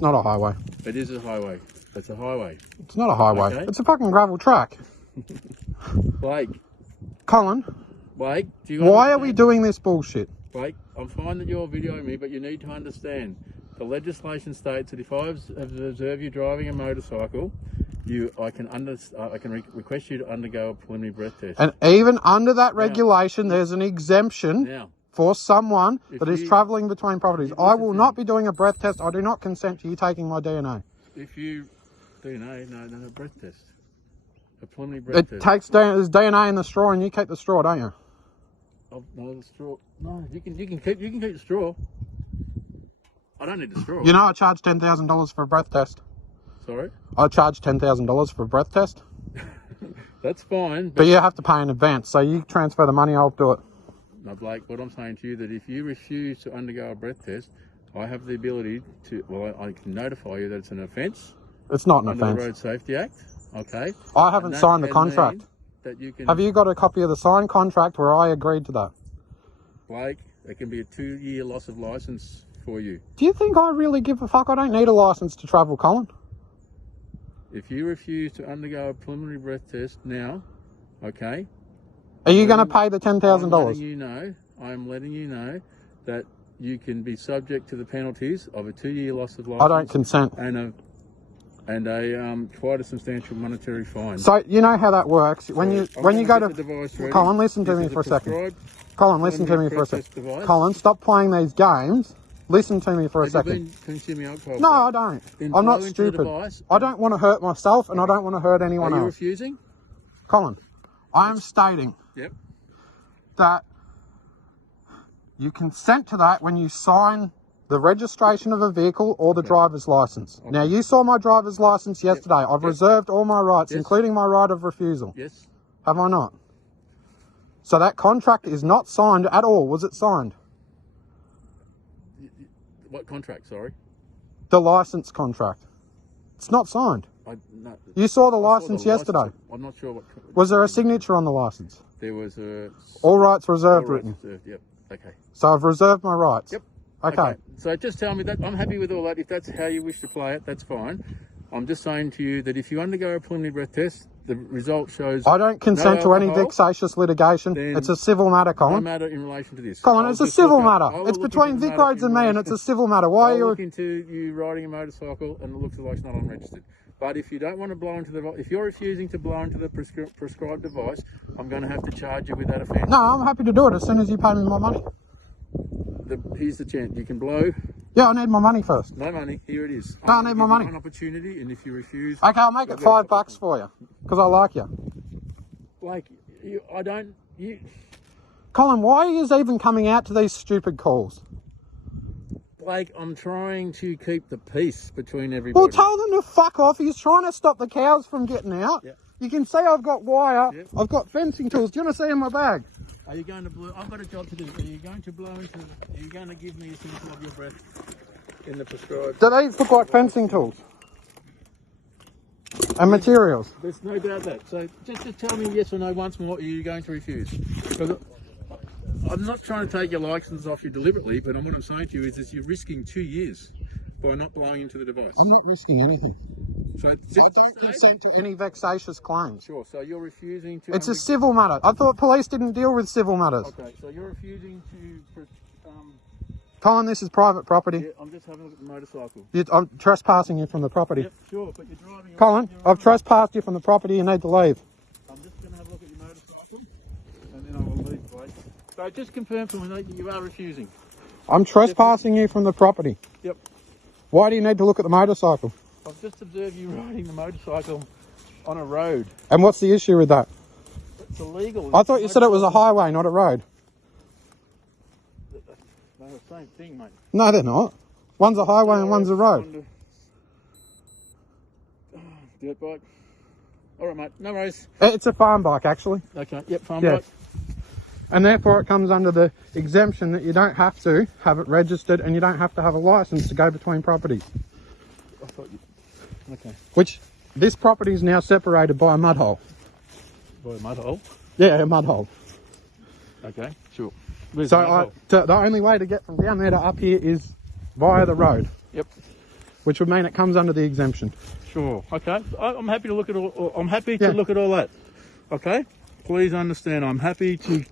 Not a highway. It is a highway. It's a highway. It's not a highway. Okay. It's a fucking gravel track. Blake. Colin. Blake, do you Why understand? are we doing this bullshit? Blake, I'm fine that you're videoing me, but you need to understand. The legislation states that if I have observed you driving a motorcycle, I can request you to undergo a preliminary breath test. And even under that regulation, there's an exemption for someone that is travelling between properties. I will not be doing a breath test. I do not consent to you taking my DNA. If you... DNA? No, breath test. A preliminary breath test. It takes there's DNA in the straw, and you keep the straw, don't you? Oh, no, the straw. No, you can keep the straw. I don't need the straw. You know, I charge $10,000 for a breath test. Sorry? I charge $10,000 for a breath test. That's fine. But you have to pay in advance, so you transfer the money, I'll do it. No, Blake, what I'm saying to you that if you refuse to undergo a breath test, I have the ability to, well, I can notify you that it's an offence. It's not an under offence. the Road Safety Act, okay? I haven't signed the contract. That you can, have you got a copy of the signed contract where I agreed to that? Blake, it can be a 2-year loss of licence for you. Do you think I really give a fuck? I don't need a licence to travel, Colin. If you refuse to undergo a preliminary breath test now, okay? Are you going to pay the $10,000? I'm letting you know that you can be subject to the penalties of a 2-year loss of licence. I don't consent. And a quite a substantial monetary fine. So you know how that works. When you go to Colin, listen to me for a second. Colin, listen to me for a second. Colin, stop playing these games. Listen to me for a second. Have you been consuming alcohol? No, I don't. I'm not stupid. I don't want to hurt myself, and I don't want to hurt anyone else. Are you refusing? Colin, I am stating that you consent to that when you sign the registration of a vehicle or the driver's license. Now, you saw my driver's license yesterday. I've reserved all my rights, including my right of refusal. Yes. Have I not? So that contract is not signed at all. Was it signed? What contract, sorry? The license contract. It's not signed. No, you saw the license yesterday. I'm not sure what... Was there a signature on the license? There was a... All rights reserved written. Yep, okay. So I've reserved my rights. Yep. Okay. So just tell me that. I'm happy with all that. If that's how you wish to play it, that's fine. I'm just saying to you that if you undergo a preliminary breath test, the result shows... I don't consent to any vexatious litigation. It's a civil matter, Colin. No matter in relation to this. Colin, it's a civil matter. It's between Vic Roads and me, and it's a civil matter. Why are you... I'll look into you riding a motorcycle, and it looks like it's not unregistered. But if you don't want to blow into the... If you're refusing to blow into the prescribed device, I'm going to have to charge you with that offence. No, I'm happy to do it as soon as you pay me my money. Here's the chance. You can blow... Yeah, I need my money first. No money. Here it is. No, I need my money. An opportunity, and if you refuse... Okay, I'll make it $5 for you, because I like you. Blake, Colin, why are you even coming out to these stupid calls? Blake, I'm trying to keep the peace between everybody. Well, tell them to fuck off. He's trying to stop the cows from getting out. Yep. You can see I've got wire. Yep. I've got fencing tools. Do you want to see in my bag? Are you going to blow? I've got a job to do. Are you going to blow into... Are you going to give me a sample of your breath in the prescribed... Do these look like fencing tools? And materials? There's no doubt that. So just tell me yes or no once more, are you going to refuse? Because I'm not trying to take your license off you deliberately, but what I'm saying to you is you're risking 2 years by not blowing into the device. I'm not risking anything. So I don't consent to any vexatious claims. Sure, so you're refusing to... It's a civil matter. I thought police didn't deal with civil matters. Okay, so you're refusing to... Colin, this is private property. Yeah, I'm just having a look at the motorcycle. I'm trespassing you from the property. Yep, sure, but you're driving... Colin, I've trespassed you from the property. You need to leave. I'm just going to have a look at your motorcycle, and then I will leave, please. So just confirm for me that you are refusing. I'm trespassing you from the property. Yep. Why do you need to look at the motorcycle? I've just observed you riding the motorcycle on a road. And what's the issue with that? It's illegal. I thought you said it was a highway, not a road. They're the same thing, mate. No, they're not. One's a highway and one's a road. Dirt bike. All right, mate. No worries. It's a farm bike, actually. Okay. Yep, farm bike. And therefore it comes under the exemption that you don't have to have it registered and you don't have to have a license to go between properties. I thought you... Okay. Which, this property is now separated by a mud hole. By a mud hole? Yeah, a mud hole. Okay, sure. So the only way to get from down there to up here is via the road. Yep. which would mean it comes under the exemption. Sure. Okay. I'm happy to look at all. I'm happy to look at all that. Okay. Please understand. I'm happy to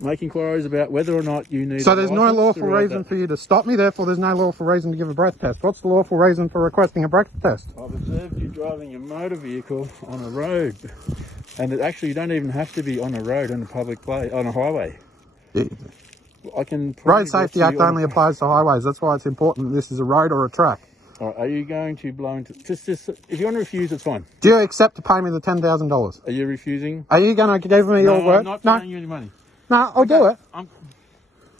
make inquiries about whether or not you need. So there's no lawful reason for you to stop me. Therefore, there's no lawful reason to give a breath test. What's the lawful reason for requesting a breath test? I've observed you driving a motor vehicle on a road, and actually you don't even have to be on a road on a public place on a highway. Yeah. I can. Road Safety Act only applies to highways. That's why it's important that this is a road or a track. All right, are you going to blow into just if you want to refuse, it's fine. Do you accept to pay me the $10,000? Are you refusing? Are you going to give me your word? I'm not paying you any money. No, I'll do it.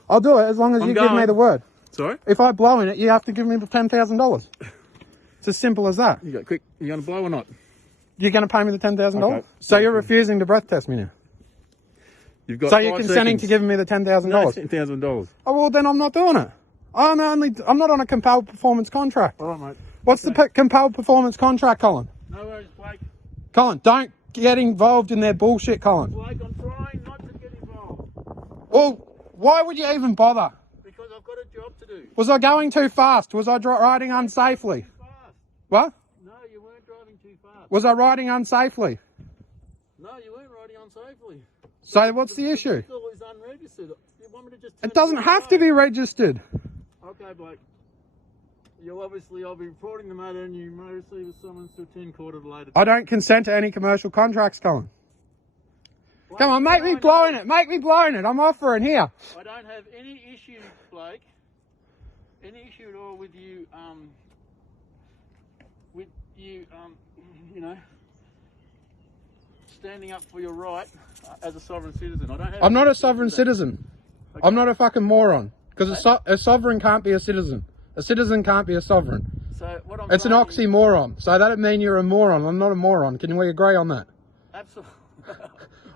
I'll do it as long as you give me the word. Sorry? If I blow in it, you have to give me the $10,000. It's as simple as that. You go quick. You going to blow or not? You're going to pay me the $10,000? Okay. So you're refusing to breath test me now? You've got so you're consenting to giving me the $10,000? No, $10,000. Oh, well, then I'm not doing it. I'm not on a compelled performance contract. All right, mate. What's the compelled performance contract, Colin? No worries, Blake. Colin, don't get involved in their bullshit, Colin. Blake, I'm trying not to get involved. Well, why would you even bother? Because I've got a job to do. Was I going too fast? Was I riding unsafely? Too fast. What? No, you weren't driving too fast. Was I riding unsafely? No, you weren't riding unsafely. So what's the issue? The vehicle is unregistered. You want me to just It doesn't have to be registered. Okay, Blake. I'll be reporting the matter and you may receive a summons to attend court at a later time. I don't consent to any commercial contracts, Colin. Blake, come on, make me blow in it. Make me blow in it. I'm offering here. I don't have any issue, Blake. Any issue at all with you, standing up for your right as a sovereign citizen. I'm not a sovereign citizen. Okay. I'm not a fucking moron. Because a sovereign can't be a citizen. A citizen can't be a sovereign. So what I'm it's an oxymoron. So that'd mean you're a moron. I'm not a moron. Can we agree on that? Absolutely.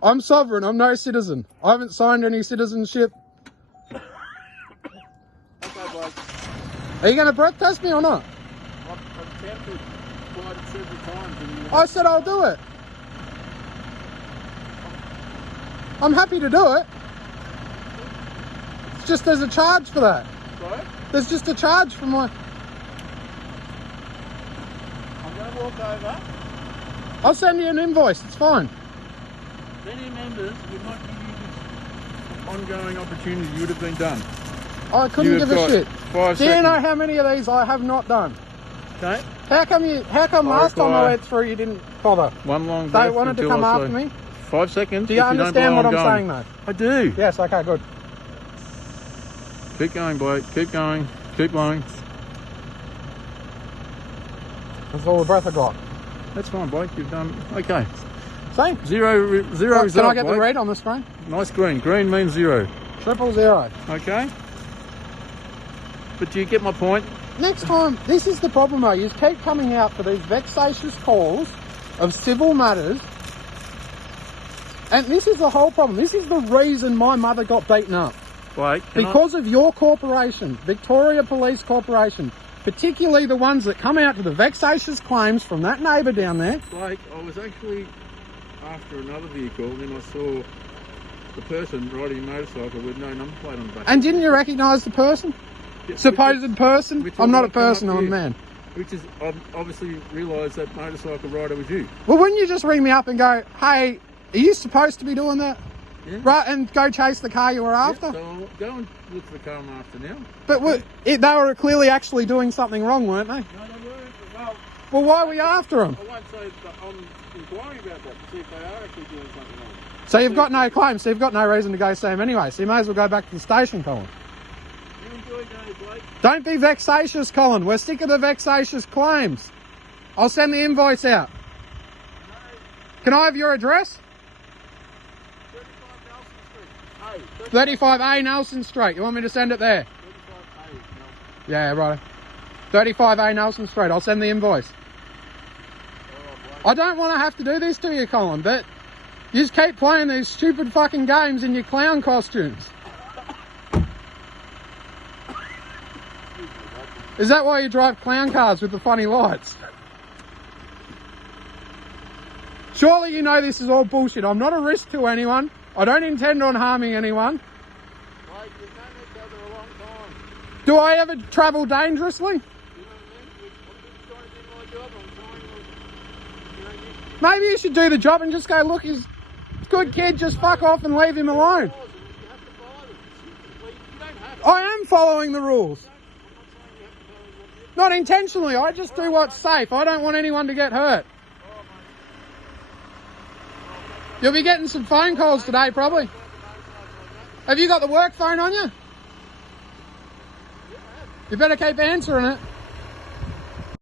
I'm sovereign. I'm no citizen. I haven't signed any citizenship. Okay, Blake. Are you going to breath test me or not? I've attempted quite several times. And I said I'll do it. I'm happy to do it. It's just there's a charge for that. Sorry? There's just a charge for my... I'm going to walk over. I'll send you an invoice. It's fine. Many members would not give you this ongoing opportunity. You would have been done. I couldn't give a shit. 5 seconds. Do you know how many of these I have not done? Okay. How come last time I went through you didn't bother? One long breath. They wanted to come after me? 5 seconds. Do you understand what I'm saying though? I do. Yes, okay, good. Keep going, Blake. Keep going. Keep blowing. That's all the breath I got. That's fine, Blake. You've done okay. See? Zero result. Can I get Blake? the red on the screen? Nice green. Green means 0. 000. Okay. But do you get my point? Next time, this is the problem though. You keep coming out for these vexatious calls of civil matters. And this is the whole problem. This is the reason my mother got beaten up. Blake, because of your corporation, Victoria Police Corporation, particularly the ones that come out to the vexatious claims from that neighbour down there. Blake, I was actually after another vehicle and then I saw the person riding a motorcycle with no number plate on the back. And didn't you recognise the person? Yeah, supposed person? I'm not a person, I'm a man. Which is, I've obviously realised that motorcycle rider was you. Well, wouldn't you just ring me up and go, hey, are you supposed to be doing that? Yeah. Right, and go chase the car you were after? Yeah, so I'll go and look for the car I'm after now. But they were clearly actually doing something wrong, weren't they? No, they weren't. Well, why were you after them? I won't say I'm inquiring about that to see if they are actually doing something wrong. So you've got no claim, so you've got no reason to go see them anyway, so you may as well go back to the station, Colin. You enjoy going, Blake. Don't be vexatious, Colin. We're sick of the vexatious claims. I'll send the invoice out. No. Can I have your address? 35A Nelson Street. You want me to send it there? 35A, no. Yeah, right. 35A Nelson Street. I'll send the invoice. I don't want to have to do this to you, Colin, but you just keep playing these stupid fucking games in your clown costumes. Is that why you drive clown cars with the funny lights? Surely you know this is all bullshit. I'm not a risk to anyone. I don't intend on harming anyone. Mate, you've known each other a long time. Do I ever travel dangerously? You know what I mean? job. I'm trying to, you know, Maybe you should do the job and just go, look, he's a good kid, just fuck off and leave him alone. you have to follow them. Simply, you don't have to. I am following the rules. I'm not saying you have to follow what Not intentionally, I just do what's safe. I don't want anyone to get hurt. You'll be getting some phone calls today, probably. Have you got the work phone on you? You better keep answering it.